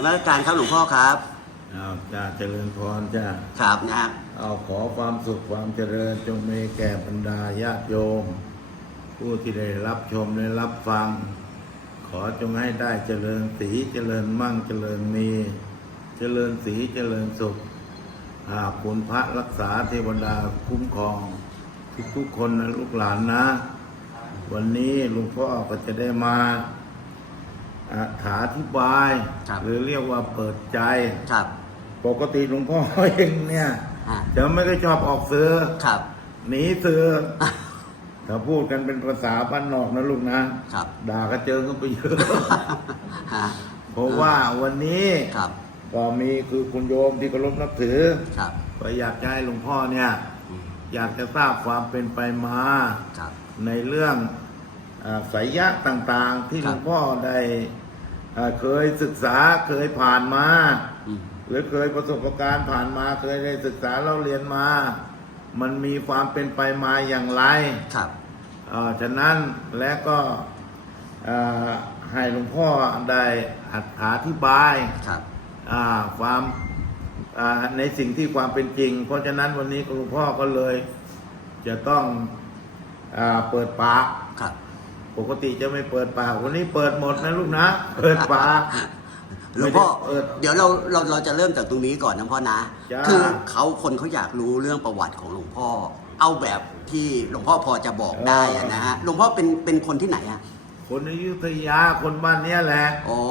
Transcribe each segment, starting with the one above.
นมัสการครับหลวงพ่อครับเอาจ้าเจริญพรจ้าครับนะฮะเอาขอความสุขความเจริญจงมีแก่บรรดาญาติโยม ผู้ที่ได้รับชมได้รับฟัง ขอจงให้ได้เจริญสีเจริญมั่งเจริญมี เจริญสีเจริญสุขหากคุณพระรักษาเทวดาคุ้มครอง ทุกๆคนนะลูกหลานนะ วันนี้หลวงพ่อก็จะได้มา อธิบายหรือเรียกว่าเปิดใจ ครับ ปกติหลวงพ่อเองเนี่ยฮะจะไม่ได้ชอบออกซื้อครับ หนีซื้อถ้าพูดกันเป็นภาษาบ้านนอกนะลูกนะครับ ด่ากระเจิงกันไปเยอะ ฮะเพราะว่าวันนี้ครับ ก็มีคือคุณโยมที่เคารพนับถือครับ ก็อยากจะให้หลวงพ่อเนี่ย อืมอยากจะทราบความเป็นไปมา ครับ ในเรื่องอา สายยะต่างๆ ที่คหรัลบวงพ่อได้อ่าเคยศึกษาเคยผ่านมาอืมหรือเคยประสบการณ์ผ่านมาเคยได้ศึกษาเราเรียนมา มันมีความเป็นไปมาอย่างไรครับอ่าฉะนั้นและก็อ่าให้หลวงพ่อได้อธิบายครับอ่าความอ่าในสิ่งที่ความเป็นจริง เพราะฉะนั้นวันนี้หลวงพ่อก็เลย จะต้องอาเปิดปากครับ ปกติจะไม่เปิดปากวันนี้เปิดหมดนะลูกนะ เปิดปากหลวงพ่อไม่ได้เปิด เดี๋ยวเราเราเราจะเริ่มจากตรงนี้ก่อนนะพ่อนะ จ้า คือเขาคนเขาอยากรู้เรื่องประวัติของหลวงพ่อ เอาแบบที่หลวงพ่อพอจะบอกได้อะนะฮะหลวงพ่อเป็นเป็นคนที่ไหนอะคนอยุธยาคนบ้านเนี้ยแหละอ๋อ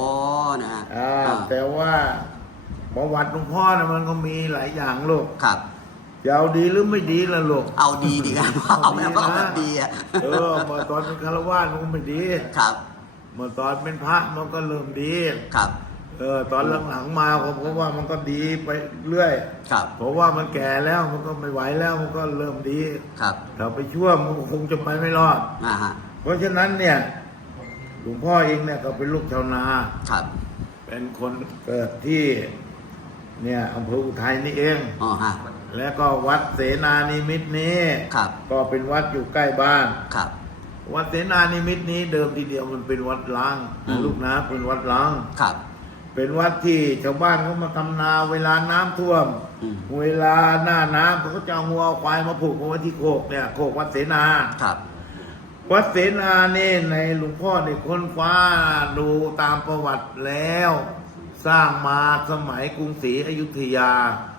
นะฮะอ่าอ่าแต่ว่าประวัติหลวงพ่อนะมันก็มีหลายอย่างลูก ครับ จะเอาดีหรือไม่ดีล่ะลูกเอาดีดีกันเอาแบบเอาแบบดีอะเออเมื่อตอนเป็นคารวะมันก็ไม่ดีครับเมื่อตอนเป็นพระมันก็เริ่มดีครับ เออตอนหลังๆมาผมก็ว่ามันก็ดีไปเรื่อยครับเพราะว่ามันแก่แล้วมันก็ไม่ไหวแล้วมันก็เริ่มดีครับถ้าไปชั่วมันก็คงจะไปไม่รอดอ่าฮะเพราะฉะนั้นเนี่ยหลวงพ่อเองเนี่ยก็เป็นลูกชาวนาครับ เป็นคนเกิดที่ เนี่ยอำเภออุทัยนี่เองอ๋อฮะ แล้วก็วัดเสนานิมิตนี้ครับ ก็เป็นวัดอยู่ใกล้บ้าน ครับ วัดเสนานิมิตนี้เดิมทีเดียวมันเป็นวัดล้างอืนะม ลูกนะเป็นวัดล้าง ครับ เป็นวัดที่ชาวบ้านเขามาทำนาเวลาน้ำท่วม อืม เวลาหน้าน้ำเขาก็จะเอางัวเอาควายมาผูกเอาไว้ที่โคกเนี่ยโคกวัดเสนา ครับ วัดเสนาเนี่ยในหลวงพ่อได้ค้นคว้าดูตามประวัติแล้ว สร้างมาสมัยกรุงศรีอยุธยาอืม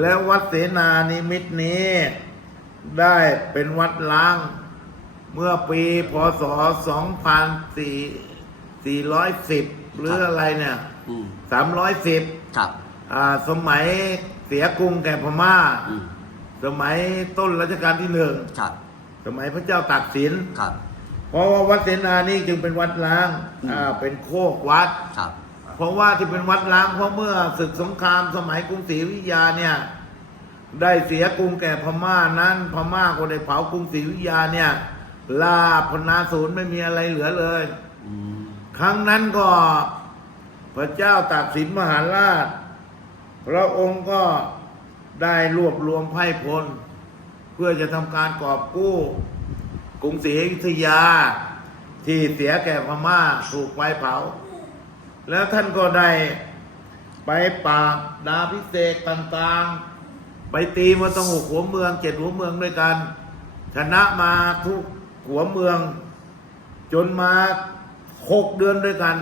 แล้ววัดเสนานิมิตนี้ ได้เป็นวัดล้าง เมื่อปีพศ 2410 หรืออะไรเนี่ยอืม310ครับ อ่าสมัยเสียกรุงแก่พม่า อืมสมัยต้นรัชกาลที่หนึ่ง ครับ สมัยพระเจ้าตากสิน ครับ เพราะว่าวัดเสนานี่จึงเป็นวัดล้าง อืม อ่า เป็นโคกวัด ครับ เพราะว่าที่เป็นวัดล้างเพราะเมื่อศึกสงครามสมัยกรุงศรีอยุธยาเนี่ย ได้เสียกรุงแก่พม่านั้นพม่าก็ได้เผากรุงศรีอยุธยาเนี่ย ลาพนาศูนย์ไม่มีอะไรเหลือเลยครั้งนั้นก็พระเจ้าตากสินมหาราช พระองค์ก็ได้รวบรวมไพ่พล เพื่อจะทำการกอบกู้ กรุงศรีอยุธยา ที่เสียแก่พม่าถูกไฟเผา แล้วท่านก็ได้ไปปราบดาพิเศษกต่างๆ ไปตีมาต้องหกหัวเมืองเจ็ดหัวเมืองด้วยกัน ชนะมาทุกหัวเมือง จนมาหกเดือนด้วยกัน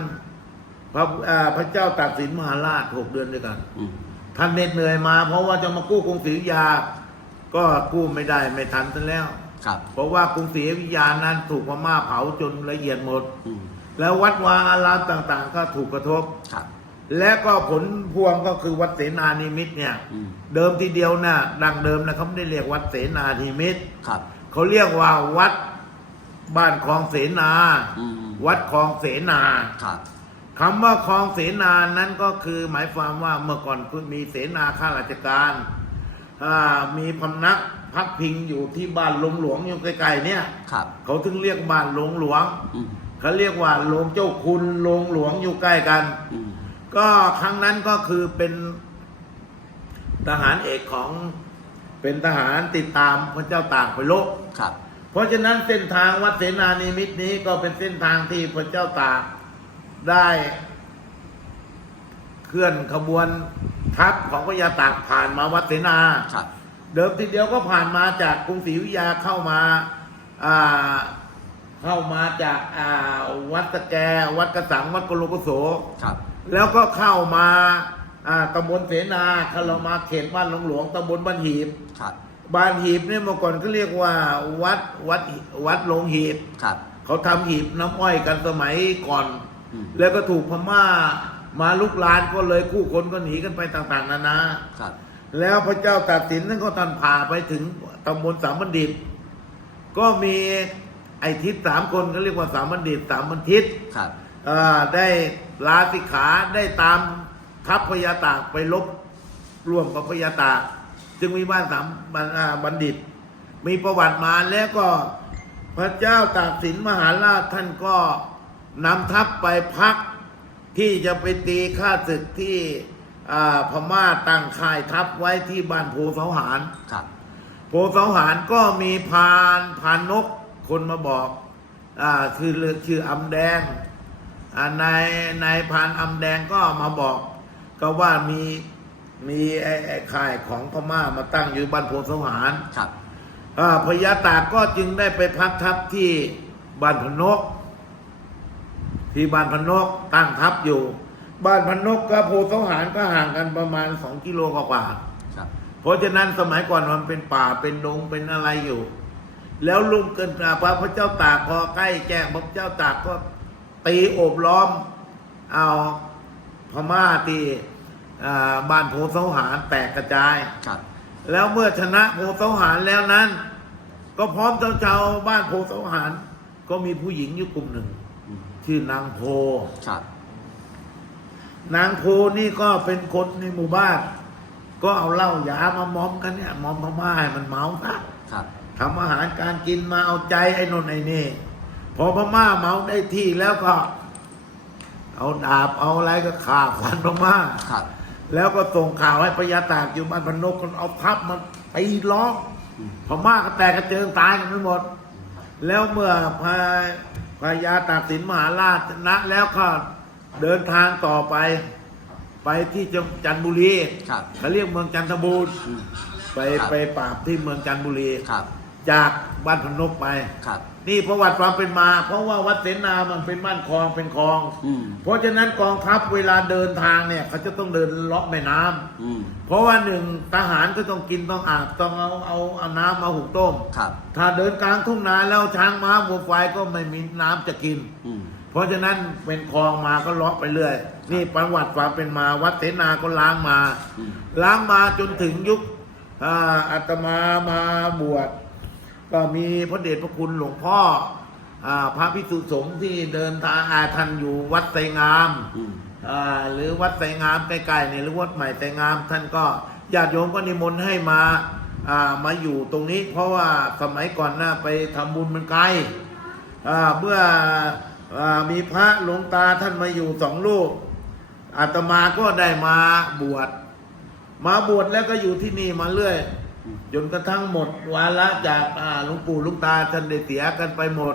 พระอ่าพระเจ้าตากสินมหาราชหกเดือนด้วยกันอืมท่านเหน็ดเหนื่อยมา เพราะว่าจะมากู้กรุงศรีอยุธยา ก็กู้ไม่ได้ไม่ทันซะแล้วครับเพราะว่ากรุงศรีอยุธยานั้นถูกพม่าเผาจนละเอียดหมดอืม แล้ววัดวาอารามต่างๆ ก็ถูกกระทบ ครับ และก็ผลพวงก็คือวัดเสนานิมิตเนี่ย อืมเดิมทีเดียวนะ่ะดังเดิมนะเขาไม่ได้เรียกวัดเสนานิมิตครับ เขาเรียกว่าวัดบ้านคลองเสนา อืม วัดคลองเสนาครับ คำว่าคลองเสนานั้นก็คือหมายความว่าเมื่อก่อนคุณมีเสนาข้าราชการอ่ามีพำนักพักพิงอยู่ที่บ้านหลวงหลวงอยู่ใกล้ๆเนี่ย ครับ เขาถึงเรียกบ้านหลวงหลวง อืม เขาเรียกว่าโรงเจ้าคุณโรงหลวงอยู่ใกล้กันอืมก็ครั้งนั้นก็คือเป็นทหารเอกของเป็นทหารติดตามพระเจ้าตากไปลบครับ เพราะฉะนั้นเส้นทางวัดเสนานิมิตนี้ก็เป็นเส้นทางที่พระเจ้าตากได้เคลื่อนขบวนทัพของพญาตากผ่านมาวัดเสนาครับ เดิมทีเดียวก็ผ่านมาจากกรุงศรีอยุธยาเข้ามาอ่า เข้ามาจากอ่าวัดตะแก วัดกระสัง วัดกโลกุโส ครับ แล้วก็เข้ามาอ่าตำบลเสนาเข้ามาเขตบ้านหลวงหลวงตำบลบ้านหีบ ครับ บ้านหีบเนี่ยเมื่อก่อนเขาเรียกว่าวัดวัดวัดหลวงหีบ ครับ เขาทำหีบน้ำอ้อยกันสมัยก่อน อืม แล้วก็ถูกพม่ามาลุกลานก็เลยคู่คนก็หนีกันไปต่างๆ นานา ครับ แล้วพระเจ้าตากสินนั่นก็ท่านพาไปถึงตำบลสามบัณฑิต ก็มี ไอ้ทิศสามคนเขาเรียกว่าสามบัณฑิตสามบัณฑิตครับอ่าได้ลาสิกขาได้ตามทัพพญาตากไปลบร่วมกับพญาตากจึงมีบ้านสามบัณอ่าบัณฑิต มีประวัติมาแล้วก็พระเจ้าตากสินมหาราชท่านก็นำทัพไปพักที่จะไปตีข้าศึกที่อ่าพม่าตั้งค่ายทัพไว้ที่บ้านโพเสาหาร ครับ โพเสาหารก็มีพานพานนก คนมาบอกอ่าคือชื่ออำแดงอ่านายนายพานอำแดงก็มาบอก ก็ว่ามีมีไอ้ไอ้ค่ายของพม่ามาตั้งอยู่บ้านโพเสาหารครับอ่าพญาตากก็จึงได้ไปพักทัพที่บ้านพนก ที่บ้านพนกตั้งทัพอยู่ บ้านพนกกับโพเสาหารก็ห่างกันประมาณสองกิโลกว่าๆครับเพราะฉะนั้นสมัยก่อนมันเป็นป่าเป็นดงเป็นอะไรอยู่ แล้วลุงเกินตราพระพระเจ้าตากพอใกล้แจ้งพระเจ้าตากก็ตีโอบล้อม เอาพม่าตีอ่าบ้านโพธิ์เสาหารแตกกระจายครับ แล้วเมื่อชนะโพธิ์เสาหารแล้วนั้น ก็พร้อมเจ้าชาวบ้านโพธิ์เสาหาร ก็มีผู้หญิงอยู่กลุ่มหนึ่งอืมชื่อนางโพครับนางโพนี่ก็เป็นคนในหมู่บ้าน ก็เอาเหล้ายามามอมกันเนี่ยมอมพม่าให้มันเมาซะครับ ทำอาหารการกินมาเอาใจไอ้นนไอ้นี่พอพม่าเมาได้ที่แล้วก็ เอาดาบเอาอะไรก็ฆ่าฟันพม่าครับแล้วก็ส่งข่าวให้พญาตากอยู่บ้านพนกคนเอาทัพมันตีล้อมอืมพม่าก็แตกกระเจิงตายกันไปหมด แล้วเมื่อพาพญาตากสินมหาราชชนะ แล้วก็เดินทางต่อไป ไปที่จังจันทบุรีครับเขาเรียกเมืองจันทบูรณ์อืมไปครับไปปราบที่เมืองจันทบุรีครับ จากบ้านพนกไป ครับ นี่ประวัติความเป็นมา เพราะว่าวัดเสนา มันเป็นบ้านคลองเป็นคลอง อืม เพราะฉะนั้นกองทัพเวลาเดินทางเนี่ยเขาจะต้องเดินเลาะแม่น้ำอืม เพราะว่าหนึ่งทหารก็ต้องกินต้องอาบต้องเอาเอาเอาน้ำมาหุงต้ม ครับ ถ้าเดินกลางทุ่งนาแล้วช้างม้าวัวควายก็ไม่มีน้ำจะกิน อืม เพราะฉะนั้นเป็นคลองมาก็เลาะไปเรื่อย นี่ประวัติความเป็นมาวัดเสนาก็ล้างมา อืม ล้างมาจนถึงยุคอ่าอาตมามาบวช ก็มีพระเดชพระคุณหลวงพ่ออาพระพิสุสงฆ์ที่เดินทางอาทันอยู่วัดไสงามอืม อ่าหรือวัดไสงามใกล้ๆเนี่ยหรือวัดใหม่ไสงาม ท่านก็ญาติโยมก็นิมนต์ให้มาอ่ามาอยู่ตรงนี้ เพราะว่าสมัยก่อนนะไปทำบุญมันไกล อ่าเมื่ออามีพระหลวงตาท่านมาอยู่สองลูกอาตมาก็ได้มาบวชมาบวชแล้วก็อยู่ที่นี่มาเรื่อยอืม จนกระทั่งหมดวาระจากอ่าหลวงปู่หลวงตาท่านได้เสียกันไปหมด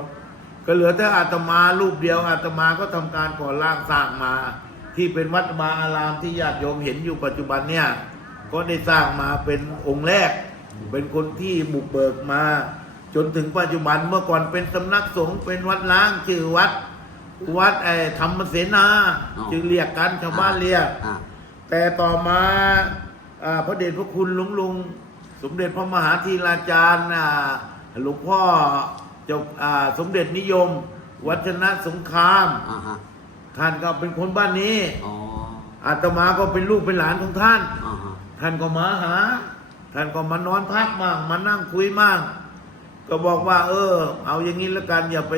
ก็เหลือแต่อาตมารูปเดียวอาตมาก็ทำการก่อร่างสร้างมา ที่เป็นวัดวาอารามที่ญาติโยมเห็นอยู่ปัจจุบันเนี่ยก็ได้สร้างมาเป็นองค์แรก เป็นคนที่บุกเบิกมา จนถึงปัจจุบันเมื่อก่อนเป็นสำนักสงฆ์เป็นวัดล้างชื่อวัดวัดไอ้ธรรมเสนาอ๋อจึงเรียกกันชาวบ้านเรียกอ่าแต่ต่อมาอ่าพระเดชพระคุณหลวงลุง สมเด็จพระมหาธีราจารย์อ่าหลวงพ่อเจ้าอ่าสมเด็จนิยม วัฒนสงครามอ่าฮะท่านก็เป็นคนบ้านนี้อ๋ออาตมาก็เป็นลูกเป็นหลานของท่านอ่าฮะท่านก็มาหา ท่านก็มานอนพักมั่งมานั่งคุยมั่งก็บอกว่า เออ เอาอย่างนี้แล้วกันอย่าไป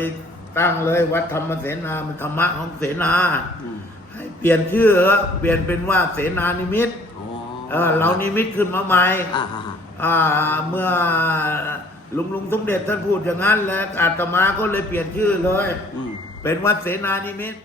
ตั้งเลยวัดธรรมเสนามันธรรมะของเสนาอืมให้เปลี่ยนชื่อเถอะเปลี่ยนเป็นว่าเสนานิมิตอ๋อเออเรานิมิตขึ้นมาใหม่อ่าฮะฮะอ่า เมื่อลุงลุงสมเด็จท่านพูดอย่างนั้นแล้วอาตมาก็เลยเปลี่ยนชื่อเลยอืมเป็นวัดเสนานิมิตร